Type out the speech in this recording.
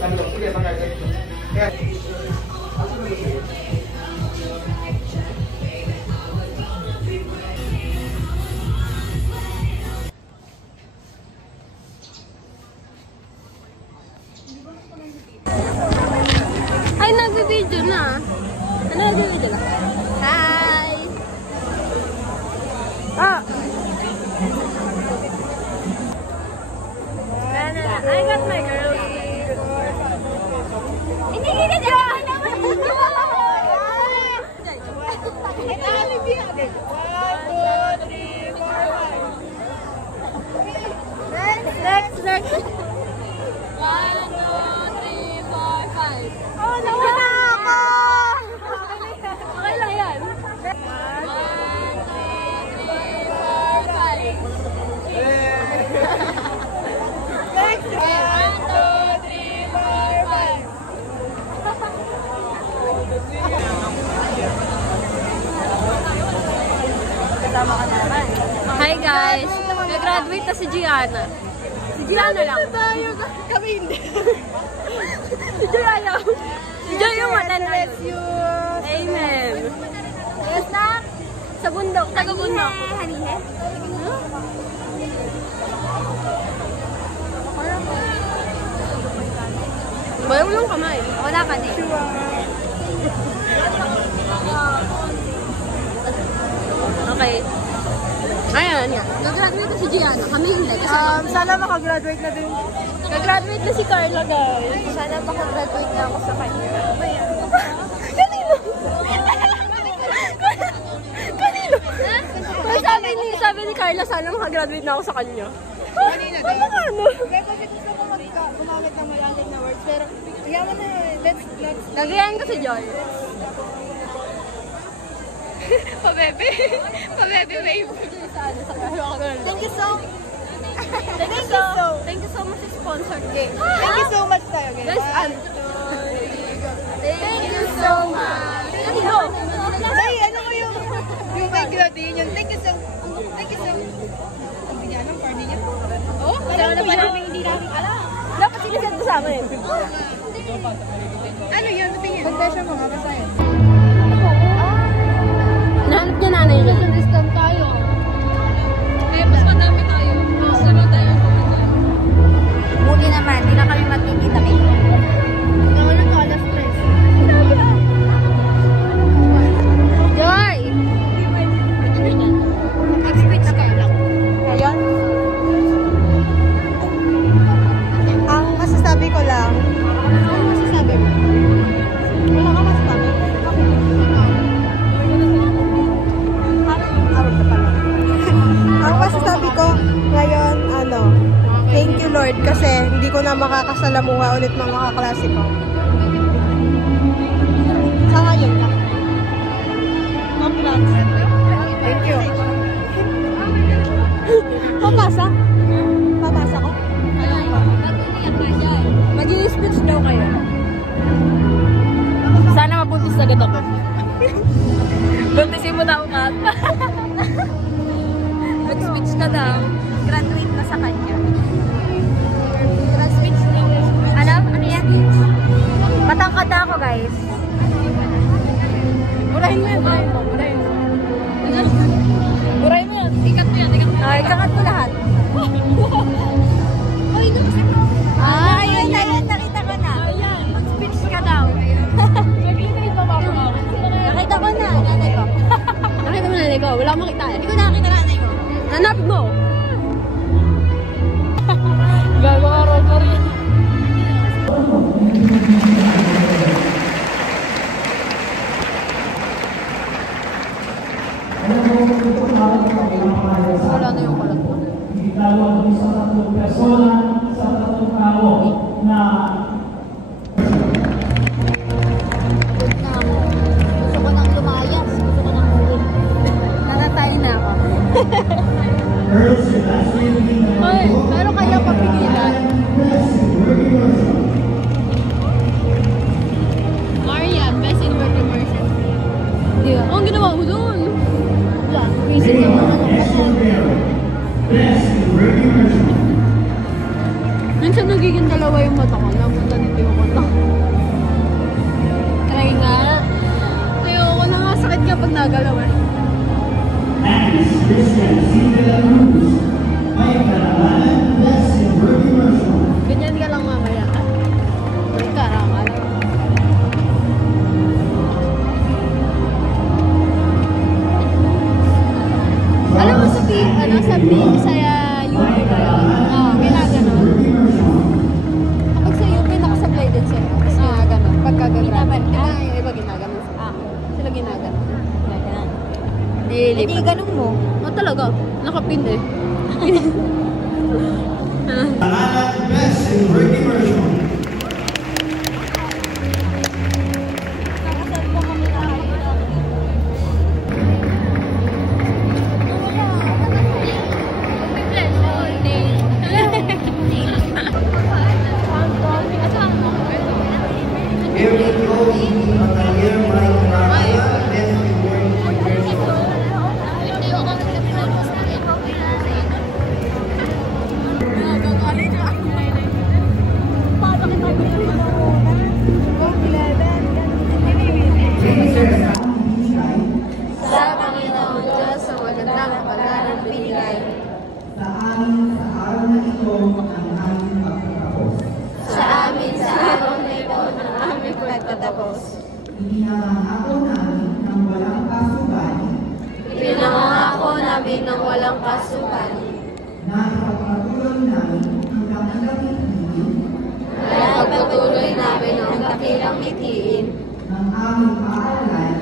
Ay, nag-video na. Ano, nag-video na? Hi! Ah! I got my girl. Hindi ka naman naman. Next. 1, 2, 3, 4, 5. Oh, nawala ako! Okay lang yan. 1, 2, 3, 4, 5. Next! 1, 2, 3, 4, 5. Kasama ka naman. Hi guys! Nag-graduate na si Gianna. Si Gianna lang. Kami hindi. Si Gianna. Si Gianna yung matanda yun. Amen. Yes na? Sa bundok. Taga-bundok. Hanihe? Bayaw lang kamay. Wala ka din. Okay. Ayan nga. Nag-graduate na si Gianna. Kami hindi. Sana makagraduate na din. Nag-graduate na si Carla, guys. Sana makagraduate na ako sa kanya. Kanino? Kanino? Sabi ni Carla, sana makagraduate na ako sa kanya. Kanina din. Ano? Kasi gusto ko gumamit ng malalim na words. Pero, kaya mo na, let's... Nagayan ko si Joy. Pa-bebe. Pa-bebe wave. Thank you so Thank you so much sa sponsored game. Thank you so much tayo. Guys, thank you so much. Kanino? Ay, ano ko yung may graduate yun. Thank you so Ang niya ng party niya. Oh, alam ko yun. Hindi namin alam. Dapat sinisend ko sa amin. Ano yun? Tingin. Confession mo nga, basta yun. Nahanap niya nanay niya. Understand tayo. Eh, mas madami tayo. Mas naman tayo. Buti naman, hindi na kami magkikita kayo. Nawalan ko alas 3. Joy! Mag-speech kayo lang. Ngayon? Ang masasabi ko lang, ano masasabi mo? Wala ka masasabi? Ang masasabi ko ngayon, thank you Lord kasi hindi ko na makakasalamuha ulit mga kaklase ko. Sa ngayon lang. Congrats. Thank you. Papasa? Papasa ko? Mag-i-speech daw kayo. Sana mabuntis agad ako. Buntisin mo daw, Kat. Mag-speech ka daw. Graduate na sa kanya. Speech na. Ano yan? Matangkad na ako, guys. Burahin mo yan, burahin mo. Burahin mo yan. Ikat mo yan, ikat mo yan. Ay, kakat ko lahat. Ay, nakasip ko. Ay, yun, nakita ko na. Mag-speech ka daw. Nakita ko na, nanay ko. Nakita mo nanay ko? Wala akong makita eh. Hindi ko nakita nanay ko. Hanapin mo. Gagawa ka rin. Wala na yung kalat mo. Lalo kami sa tatlong persona, sa tatlong tao na Gusto ko nang lumayas. Gusto ko nang ulit. Nakatay na ako. girls, your last name being the Hoy, pero kaya papigilan. Maria, best inverted version. Hindi ah. Ang ginawa mo doon? Wala. Basic yung mga best in working version. Minsan nagiging dalawa yung mata ko. Hindi, ganun mo. Talaga. Nakapin eh. Best in Ricky Version. Eric Cody, Atelier Mike Rafaela, Best in Ricky Version. Sa Panginoon Diyos, sa magandang pagkalang binigay. Sa amin sa araw na ito ang aming pagtatapos. Sa amin sa araw na ito ng aming pagtatapos. Ipinangako namin ng walang kasubali Pinangako namin ng walang kasubali. na ipagpatuloy namin ang dakilang itigil Kaya pagpatuloy namin ang dakilang mithiin ng aming paaralan